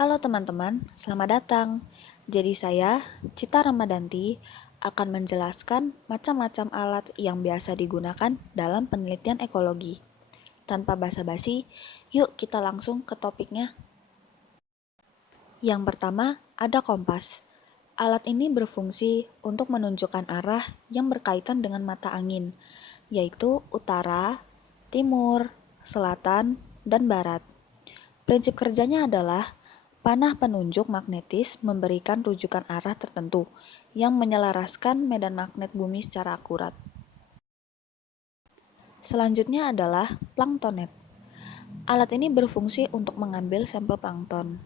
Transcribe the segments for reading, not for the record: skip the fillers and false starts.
Halo teman-teman, selamat datang. Jadi saya, Cita Ramadanti, akan menjelaskan macam-macam alat yang biasa digunakan dalam penelitian ekologi. Tanpa basa-basi, yuk kita langsung ke topiknya. Yang pertama, ada kompas. Alat ini berfungsi untuk menunjukkan arah yang berkaitan dengan mata angin, yaitu utara, timur, selatan, dan barat. Prinsip kerjanya adalah panah penunjuk magnetis memberikan rujukan arah tertentu yang menyelaraskan medan magnet bumi secara akurat. Selanjutnya adalah planktonet. Alat ini berfungsi untuk mengambil sampel plankton.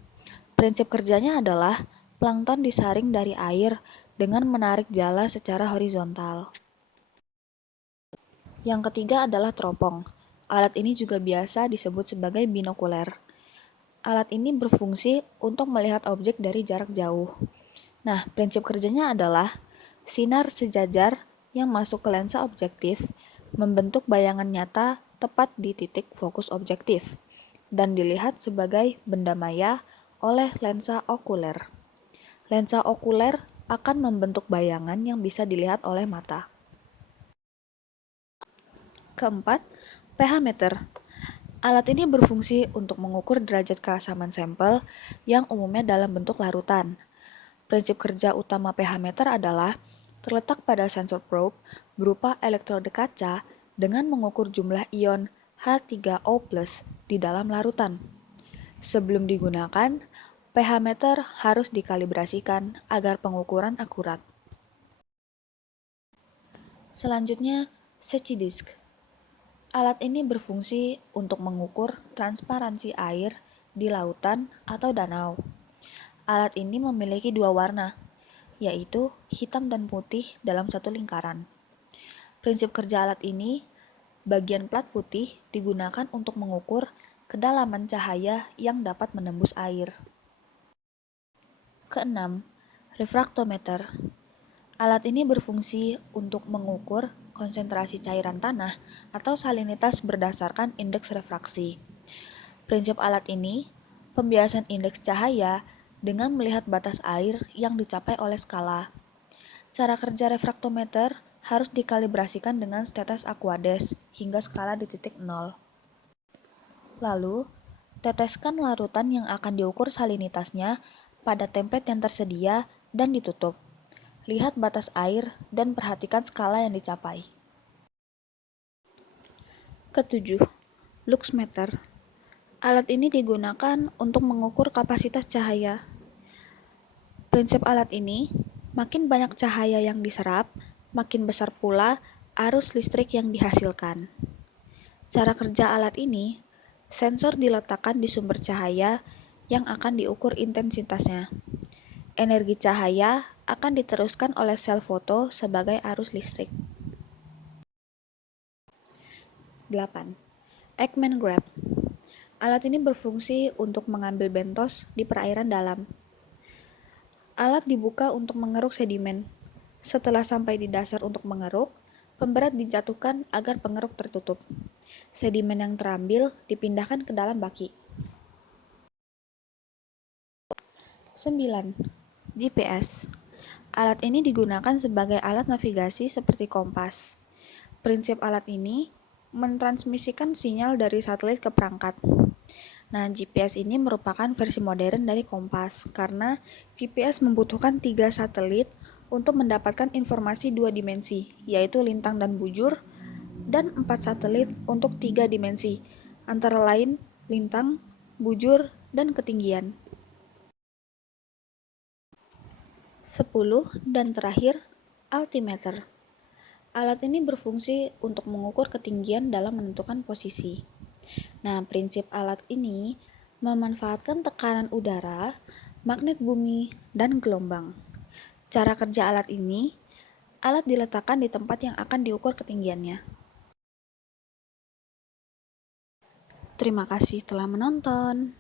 Prinsip kerjanya adalah plankton disaring dari air dengan menarik jala secara horizontal. Yang ketiga adalah teropong. Alat ini juga biasa disebut sebagai binokuler. Alat ini berfungsi untuk melihat objek dari jarak jauh. Nah, prinsip kerjanya adalah sinar sejajar yang masuk ke lensa objektif membentuk bayangan nyata tepat di titik fokus objektif dan dilihat sebagai benda maya oleh lensa okuler. Lensa okuler akan membentuk bayangan yang bisa dilihat oleh mata. Keempat, pH meter. Alat ini berfungsi untuk mengukur derajat keasaman sampel yang umumnya dalam bentuk larutan. Prinsip kerja utama pH meter adalah terletak pada sensor probe berupa elektrode kaca dengan mengukur jumlah ion H3O+ di dalam larutan. Sebelum digunakan, pH meter harus dikalibrasikan agar pengukuran akurat. Selanjutnya, Secchi disk. Alat ini berfungsi untuk mengukur transparansi air di lautan atau danau. Alat ini memiliki dua warna, yaitu hitam dan putih dalam satu lingkaran. Prinsip kerja alat ini, bagian plat putih digunakan untuk mengukur kedalaman cahaya yang dapat menembus air. Keenam, refraktometer. Alat ini berfungsi untuk mengukur konsentrasi cairan tanah atau salinitas berdasarkan indeks refraksi. Prinsip alat ini, pembiasan indeks cahaya dengan melihat batas air yang dicapai oleh skala. Cara kerja refraktometer harus dikalibrasikan dengan tetes Aquades hingga skala di titik 0. Lalu, teteskan larutan yang akan diukur salinitasnya pada template yang tersedia dan ditutup. Lihat batas air dan perhatikan skala yang dicapai. Ketujuh, luxmeter. Alat ini digunakan untuk mengukur kapasitas cahaya. Prinsip alat ini, makin banyak cahaya yang diserap, makin besar pula arus listrik yang dihasilkan. Cara kerja alat ini, sensor diletakkan di sumber cahaya yang akan diukur intensitasnya. Energi cahaya akan diteruskan oleh sel foto sebagai arus listrik. 8. Ekman Grab. Alat ini berfungsi untuk mengambil bentos di perairan dalam. Alat dibuka untuk mengeruk sedimen. Setelah sampai di dasar untuk mengeruk, pemberat dijatuhkan agar pengeruk tertutup. Sedimen yang terambil dipindahkan ke dalam baki. 9. GPS. Alat ini digunakan sebagai alat navigasi seperti kompas. Prinsip alat ini mentransmisikan sinyal dari satelit ke perangkat. Nah, GPS ini merupakan versi modern dari kompas karena GPS membutuhkan 3 satelit untuk mendapatkan informasi 2 dimensi, yaitu lintang dan bujur, dan 4 satelit untuk 3 dimensi, antara lain lintang, bujur, dan ketinggian. 10. Dan terakhir, altimeter. Alat ini berfungsi untuk mengukur ketinggian dalam menentukan posisi. Nah, prinsip alat ini memanfaatkan tekanan udara, magnet bumi, dan gelombang. Cara kerja alat ini, alat diletakkan di tempat yang akan diukur ketinggiannya. Terima kasih telah menonton.